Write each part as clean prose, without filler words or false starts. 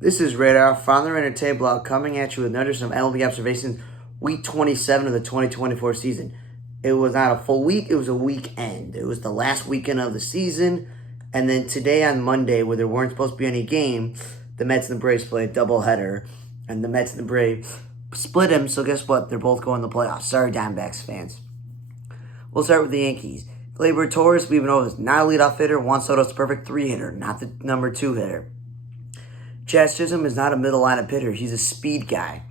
This is Radar, founder and entertainment blog, coming at you with another some MLB observations, week 27 of the 2024 season. It was not a full week, it was a weekend. It was the last weekend of the season, and then today on Monday, where there weren't supposed to be any games, the Mets and the Braves played a doubleheader, and the Mets and the Braves split them, so guess what? They're both going to the playoffs. Sorry, Diamondbacks fans. We'll start with the Yankees. Gleyber Torres, we've been over this, not a leadoff hitter. Juan Soto's the perfect 3-hitter, not the number 2 hitter. Chas Chisholm is not a middle lineup hitter. He's a speed guy.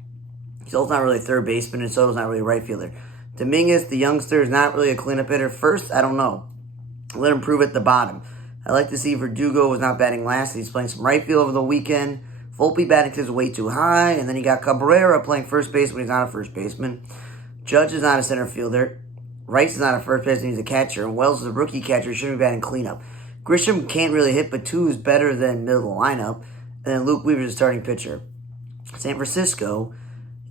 He's also not really a third baseman, and Soto's not really a right fielder. Dominguez, the youngster, is not really a cleanup hitter. First, I don't know. Let him prove at the bottom. I like to see Verdugo was not batting last. He's playing some right field over the weekend. Volpe batting is way too high. And then you got Cabrera playing first base when he's not a first baseman. Judge is not a center fielder. Rice is not a first baseman. He's a catcher. And Wells is a rookie catcher. He shouldn't be batting cleanup. Grisham can't really hit, but 2 is better than middle of the lineup. And then Luke Weaver's the starting pitcher. San Francisco,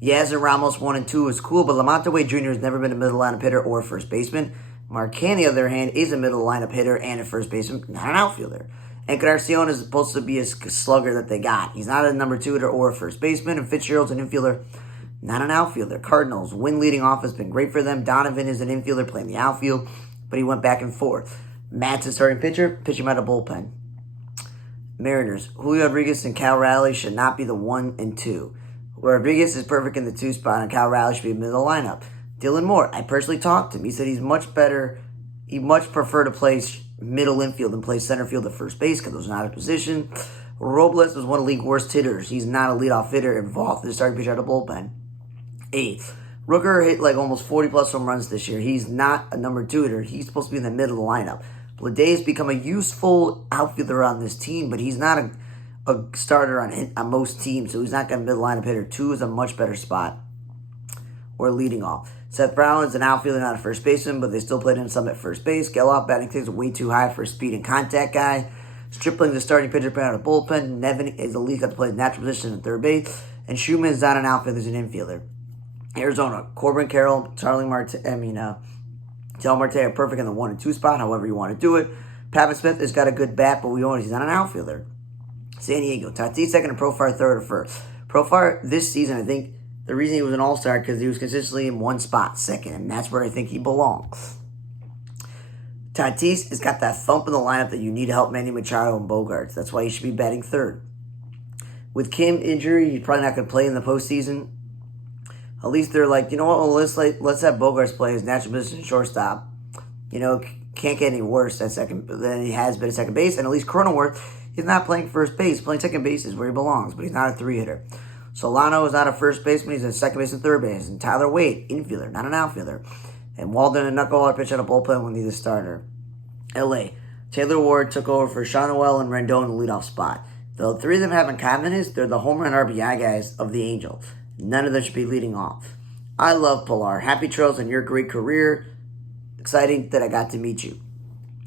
Yaz and Ramos 1 and 2 is cool, but Lamonte Wade Jr. has never been a middle lineup hitter or a first baseman. Marquette, on the other hand, is a middle lineup hitter and a first baseman, not an outfielder. And Encarnacion is supposed to be a slugger that they got. He's not a number 2 hitter or a first baseman, and Fitzgerald's an infielder, not an outfielder. Cardinals, win leading off has been great for them. Donovan is an infielder playing the outfield, but he went back and forth. Matt's a starting pitcher, pitch him out of bullpen. Mariners, Julio Rodriguez and Cal Raleigh should not be the 1 and 2. Rodriguez is perfect in the 2 spot, and Cal Raleigh should be in the middle of the lineup. Dylan Moore, I personally talked to him. He said he's much better. He much prefer to play middle infield than play center field at first base because those are not a position. Robles was one of the league's worst hitters. He's not a leadoff hitter involved in the starting pitcher out of the bullpen. 8. Rooker hit like almost 40-plus home runs this year. He's not a number 2 hitter. He's supposed to be in the middle of the lineup. Bleday become a useful outfielder on this team, but he's not a starter on most teams, so he's not going to be a middle lineup hitter. 2 is a much better spot. Or leading off. Seth Brown is an outfielder, not a first baseman, but they still played him some at first base. Geloff batting is way too high for a speed and contact guy. Stripling, the starting pitcher, playing out of bullpen. Nevin is the lead got to play natural position in third base. And Schumann is not an outfielder, he's an infielder. Arizona, Corbin Carroll, Tell Marte are perfect in the 1 and 2 spot, however you want to do it. Pavin Smith has got a good bat, but he's not an outfielder. San Diego, Tatis second and Profar third or first. Profar this season, I think the reason he was an all-star because he was consistently in one spot, second, and that's where I think he belongs. Tatis has got that thump in the lineup that you need to help Manny Machado and Bogarts. That's why he should be batting third. With Kim injury, he's probably not going to play in the postseason. At least they're like, you know what, well, let's have Bogarts play his natural position shortstop. You know, can't get any worse at second than he has been at second base. And at least Cronenworth, he's not playing first base. Playing second base is where he belongs, but he's not a 3-hitter. Solano is not a first baseman. He's a second base and third base. And Tyler Wade, infielder, not an outfielder. And Walden and Knucklehead pitch out a bullpen when he's a starter. L.A. Taylor Ward took over for Sean Noel and Rendon in the leadoff spot. The 3 of them have in common is they're the home run RBI guys of the Angels. None of them should be leading off. I love Pilar. Happy trails on your great career. Exciting that I got to meet you.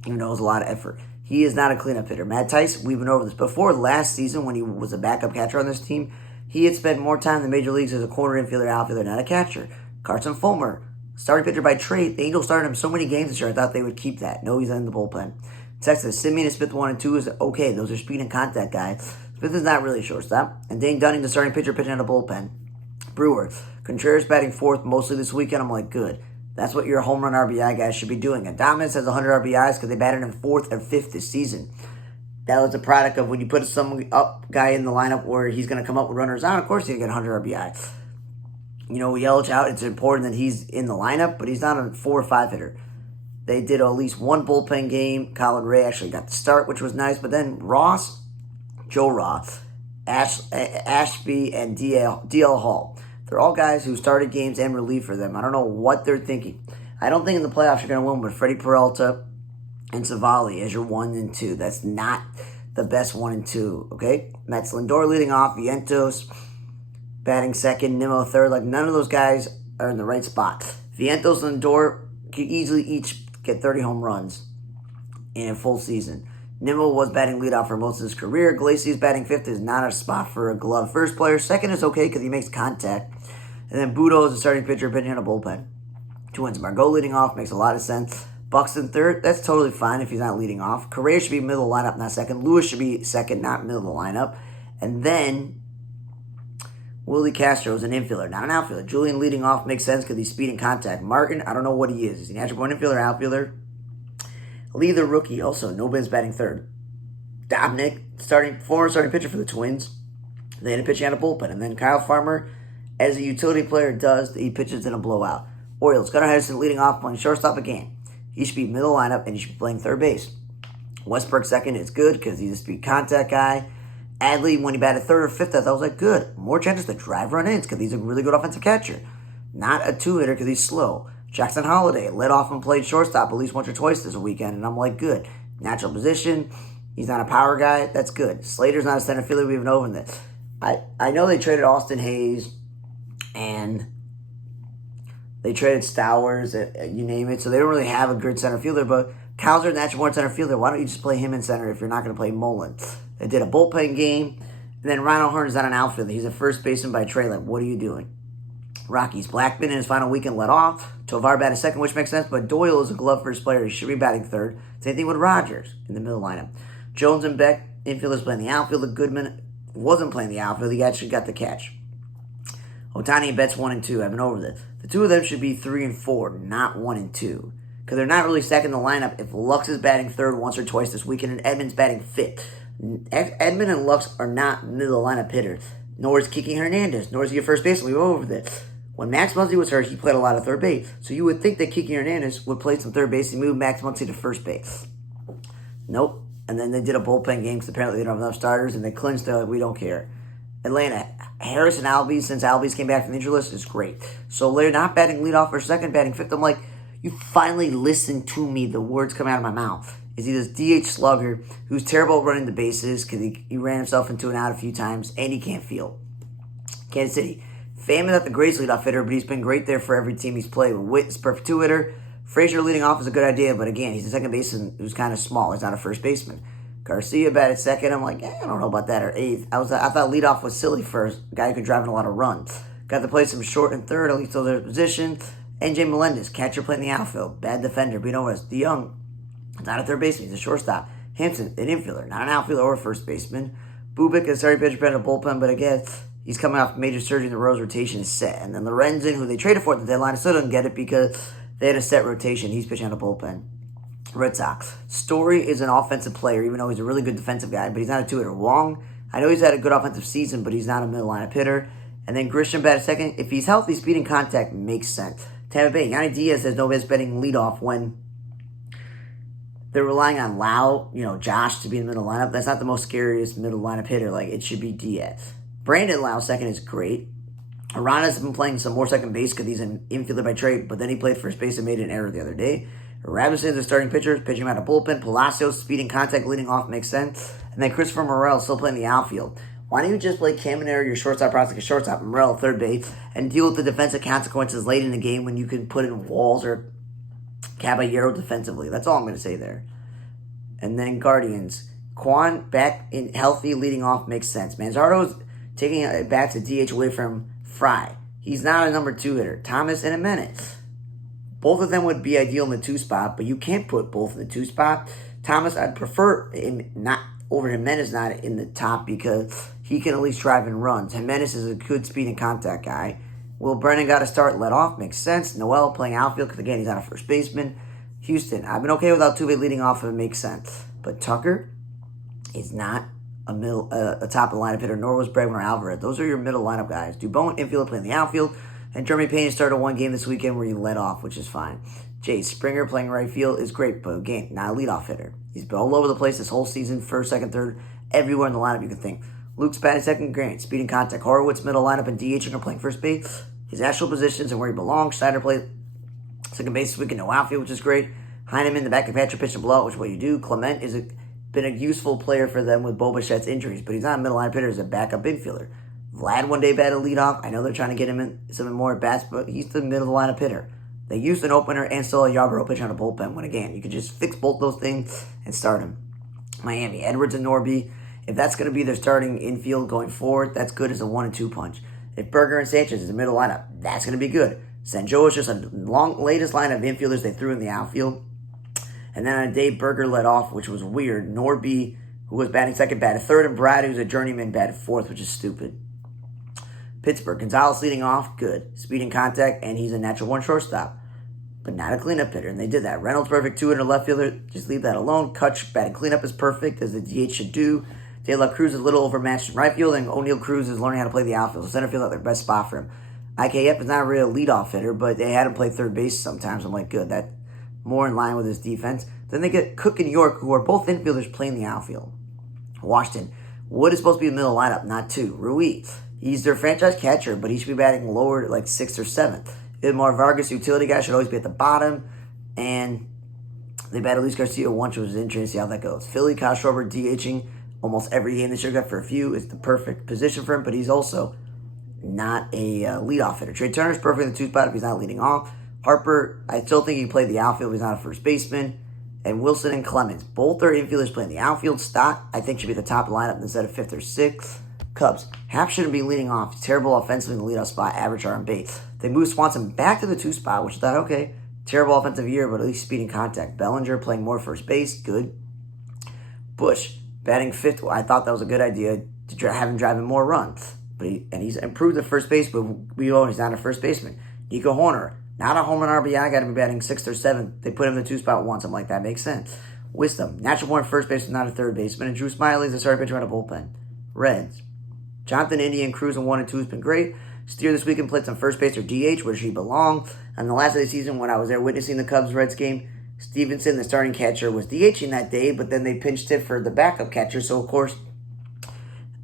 Even though it was a lot of effort. He is not a cleanup hitter. Matt Tice, we've been over this before. Last season when he was a backup catcher on this team, he had spent more time in the major leagues as a corner infielder, outfielder, not a catcher. Carson Fulmer, starting pitcher by trade. The Angels started him so many games this year, I thought they would keep that. No, he's in the bullpen. Texas, Simeon and Smith 1 and 2 is okay. Those are speed and contact guys. Smith is not really a shortstop. And Dane Dunning, the starting pitcher, pitching out of bullpen. Brewer, Contreras batting 4th mostly this weekend. I'm like, good. That's what your home run RBI guys should be doing. Adames has 100 RBIs because they batted him 4th and 5th this season. That was a product of when you put some up guy in the lineup where he's going to come up with runners on. Of course, he's going to get 100 RBI. You know, Yelich out. It's important that he's in the lineup, but he's not a 4 or 5 hitter. They did at least one bullpen game. Colin Ray actually got the start, which was nice. But then Ross, Joe Ross, Ashby, and DL Hall. They're all guys who started games and relieved for them. I don't know what they're thinking. I don't think in the playoffs you're going to win with Freddie Peralta and Savali as your 1 and 2. That's not the best 1 and 2, okay? Mets Lindor leading off, Vientos batting second, Nimmo third. Like, none of those guys are in the right spot. Vientos and Lindor could easily each get 30 home runs in a full season. Nimmo was batting leadoff for most of his career. Iglesias batting 5th is not a spot for a glove first player. Second is okay because he makes contact. And then Budo is a starting pitcher pitching in a bullpen. 2 wins. Margot leading off makes a lot of sense. Buxton third, that's totally fine if he's not leading off. Correa should be middle of the lineup, not second. Lewis should be second, not middle of the lineup. And then Willie Castro's an infielder, not an outfielder. Julian leading off makes sense because he's speed and contact. Martin, I don't know what he is. Is he an natural born infielder or outfielder? Lee, the rookie, also no business batting third. Dominic, former starting pitcher for the Twins. They had a pitching out of bullpen. And then Kyle Farmer, as a utility player does, he pitches in a blowout. Orioles, Gunnar Henderson leading off, playing shortstop again. He should be middle lineup, and he should be playing third base. Westbrook second is good because he's a speed contact guy. Adley, when he batted third or fifth, I thought was like, good. More chances to drive run-ins because he's a really good offensive catcher. Not a two-hitter because he's slow. Jackson Holiday led off and played shortstop at least once or twice this weekend, and I'm like, good. Natural position. He's not a power guy. That's good. Slater's not a center fielder. We've known this. I know they traded Austin Hayes, and they traded Stowers, you name it, so they don't really have a good center fielder, but Kyle's a natural born center fielder. Why don't you just play him in center if you're not going to play Mullen? They did a bullpen game, and then Ryan O'Hearn is not an outfielder. He's a first baseman by trade. Like, what are you doing? Rockies, Blackman in his final weekend let off. Tovar batted second, which makes sense, but Doyle is a glove first player. He should be batting third. Same thing with Rogers in the middle lineup. Jones and Beck, infielders playing the outfield. Goodman wasn't playing the outfield. He actually got the catch. Otani and Betts 1 and 2. I've been over this. The two of them should be 3 and 4, not 1 and 2. Because they're not really stacking the lineup if Lux is batting third once or twice this weekend and Edmonds batting fifth. Edmund and Lux are not middle lineup hitters. Nor is Kiki Hernandez. Nor is he a first baseman. We went over this. When Max Muncy was hurt, he played a lot of third base. So you would think that Kiki Hernandez would play some third base and move Max Muncy to first base. Nope. And then they did a bullpen game because apparently they don't have enough starters, and they clinched. They're like, we don't care. Atlanta, Harris and Albies, since Albies came back from the injury list, is great. So they're not batting leadoff or second, batting fifth. I'm like, you finally listen to me. The words come out of my mouth. Is he this DH slugger who's terrible at running the bases because he ran himself into an out a few times, and he can't field. Kansas City, Pham is not the greatest leadoff hitter, but he's been great there for every team he's played. Witt is perfect two-hitter. Frazier leading off is a good idea, but again, he's a second baseman who's kind of small. He's not a first baseman. Garcia batted second. I'm like, I don't know about that, or eighth. I thought leadoff was silly for a guy who could drive in a lot of runs. Got to play some short and third, at least till their position. NJ Melendez, catcher playing the outfield. Bad defender, but you know what? DeYoung, not a third baseman. He's a shortstop. Hampson, an infielder, not an outfielder or a first baseman. Bubik is starting pitcher playing a bullpen, but again, he's coming off major surgery. The Rose rotation is set. And then Lorenzen, who they traded for at the deadline, still doesn't get it because they had a set rotation. He's pitching on a bullpen. Red Sox. Story is an offensive player, even though he's a really good defensive guy, but he's not a two-hitter. Wong, I know he's had a good offensive season, but he's not a middle lineup hitter. And then Grisham batted second. If he's healthy, speed and contact makes sense. Tampa Bay, Yanni Diaz has no business betting leadoff when they're relying on Lau, Josh to be in the middle lineup. That's not the most scariest middle lineup hitter. Like, it should be Diaz. Brandon Lau second is great. Arana's been playing some more second base because he's an infielder by trade, but then he played first base and made an error the other day. Robinson is the starting pitcher, pitching him out of bullpen. Palacios, speed and contact leading off makes sense. And then Christopher Morel still playing the outfield. Why don't you just play Caminero, your shortstop prospect, shortstop, Morel, third base, and deal with the defensive consequences late in the game when you can put in Walls or Caballero defensively? That's all I'm going to say there. And then Guardians. Quan back in healthy, leading off makes sense. Manzardo's taking back to DH away from Fry. He's not a number two hitter. Thomas and Jimenez. Both of them would be ideal in the two spot, but you can't put both in the two spot. Thomas, I'd prefer him not over Jimenez, not in the top because he can at least drive and runs. Jimenez is a good speed and contact guy. Will Brennan got to start let off? Makes sense. Noel playing outfield because, again, he's not a first baseman. Houston, I've been okay without Altuve leading off if it makes sense. But Tucker is not a top of the lineup hitter, nor was Bregman or Alvarez. Those are your middle lineup guys. Dubon, infield, playing the outfield. And Jeremy Payne started one game this weekend where he led off, which is fine. Jay Springer playing right field is great, but again, not a leadoff hitter. He's been all over the place this whole season, first, second, third, everywhere in the lineup you can think. Luke's batting second, Grant, speed and contact. Horowitz, middle lineup, and DH are playing first base. His actual positions and where he belongs. Schneider played second base this weekend, no outfield, which is great. Heineman, the back of catcher, pitch and blowout, which is what you do. Clement been a useful player for them with Bo Bichette's injuries, but he's not a middle lineup hitter, he's a backup infielder. Vlad one day batted leadoff. I know they're trying to get him in some more at bats, but he's the middle lineup hitter. They used an opener and still a Yarborough pitch on a bullpen. When again, you could just fix both those things and start him. Miami, Edwards and Norby. If that's going to be their starting infield going forward, that's good as a 1-2 punch. If Berger and Sanchez is the middle lineup, that's going to be good. St. Joe is just a latest line of infielders they threw in the outfield. And then on a day Berger led off, which was weird. Norby, who was batting second, batted third, and Brad, who's a journeyman, batted fourth, which is stupid. Pittsburgh, Gonzalez leading off, good. Speed and contact, and he's a natural born shortstop, but not a cleanup hitter, and they did that. Reynolds, perfect, 2-hitter left fielder, just leave that alone. Kutch, batting cleanup is perfect, as the DH should do. De La Cruz is a little overmatched in right field, and O'Neal Cruz is learning how to play the outfield, so center field is their best spot for him. IKF is not a real leadoff hitter, but they had him play third base sometimes. I'm like, good, that more in line with his defense. Then they get Cook and York, who are both infielders playing the outfield. Washington, Wood is supposed to be in the middle lineup, not two. Ruiz, he's their franchise catcher, but he should be batting lower, like 6th or 7th. Edmar Vargas, utility guy, should always be at the bottom. And they batted Luis Garcia once, which was interesting to see how that goes. Philly, Kyle Schwarber DHing almost every game this year, got for a few. It's the perfect position for him, but he's also not a leadoff hitter. Trey Turner's perfect in the 2 spot if he's not leading off. Harper, I still think he can play the outfield if he's not a first baseman. And Wilson and Clemens, both are infielders playing the outfield. Stott, I think, should be the top lineup instead of 5th or 6th. Cubs, Happ shouldn't be leading off. He's terrible offensively in the leadoff spot, average R&B. They moved Swanson back to the 2 spot, which I thought, okay, terrible offensive year, but at least speed and contact. Bellinger playing more first base, good. Bush, batting 5th. I thought that was a good idea to have him driving more runs. But he's improved at first base, but he's not a first baseman. Nico Horner, not a home run RBI, got to be batting 6th or 7th. They put him in the 2 spot once. I'm like, that makes sense. Wisdom, natural born first baseman, not a third baseman. And Drew Smiley's a starting pitcher on a bullpen. Reds, Jonathan India and Cruz in 1 and 2 has been great. Steer this weekend played some first base or DH, where she belonged. And the last of the season, when I was there witnessing the Cubs-Reds game, Stevenson, the starting catcher, was DHing that day, but then they pinched hit for the backup catcher. So, of course,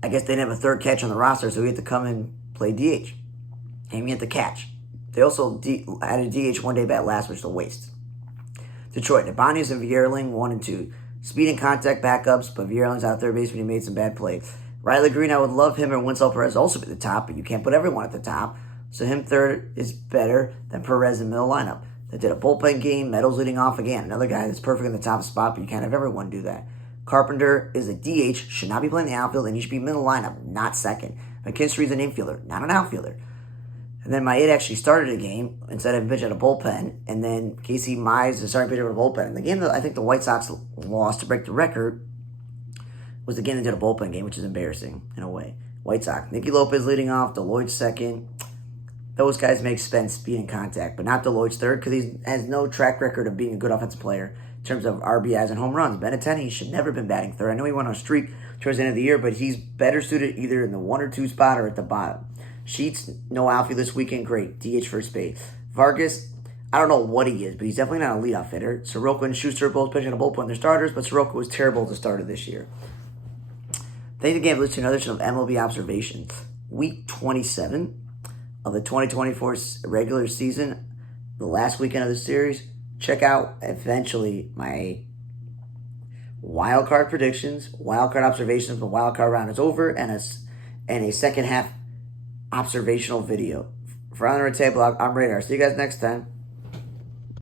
I guess they didn't have a third catch on the roster, so he had to come and play DH. And he had to catch. They also had a DH one day bat last, which is a waste. Detroit, Ibanez and Vierling, 1 and 2. Speed and contact backups, but Vierling's out of third base when he made some bad plays. Riley Green, I would love him and Winslow Perez also be the top, but you can't put everyone at the top. So him third is better than Perez in the middle lineup. They did a bullpen game, Meadows leading off again. Another guy that's perfect in the top spot, but you can't have everyone do that. Carpenter is a DH, should not be playing the outfield, and he should be middle lineup, not second. McKinstry's an infielder, not an outfielder. And then Maeda actually started a game instead of pitching at a bullpen, and then Casey Mize is starting pitcher at a bullpen. And the game that I think the White Sox lost to break the record was the game they did a bullpen game, which is embarrassing in a way. White Sox, Nicky Lopez leading off, Deloitte's second. Those guys make Spence speed and contact, but not Deloitte's third because he has no track record of being a good offensive player in terms of RBIs and home runs. Benintendi should never have been batting third. I know he went on a streak towards the end of the year, but he's better suited either in the 1 or 2 spot or at the bottom. Sheets, no outfield this weekend, great. DH first base. Vargas, I don't know what he is, but he's definitely not a leadoff hitter. Soroka and Schuster both pitching a bullpen. They're starters, but Soroka was terrible at the start of this year. Thanks again for listening to another edition of MLB Observations. Week 27 of the 2024 regular season, the last weekend of the series. Check out, eventually, my wild card predictions, wild card observations. The wild card round is over, and a second half observational video. For On the Red Table, I'm Radar. See you guys next time.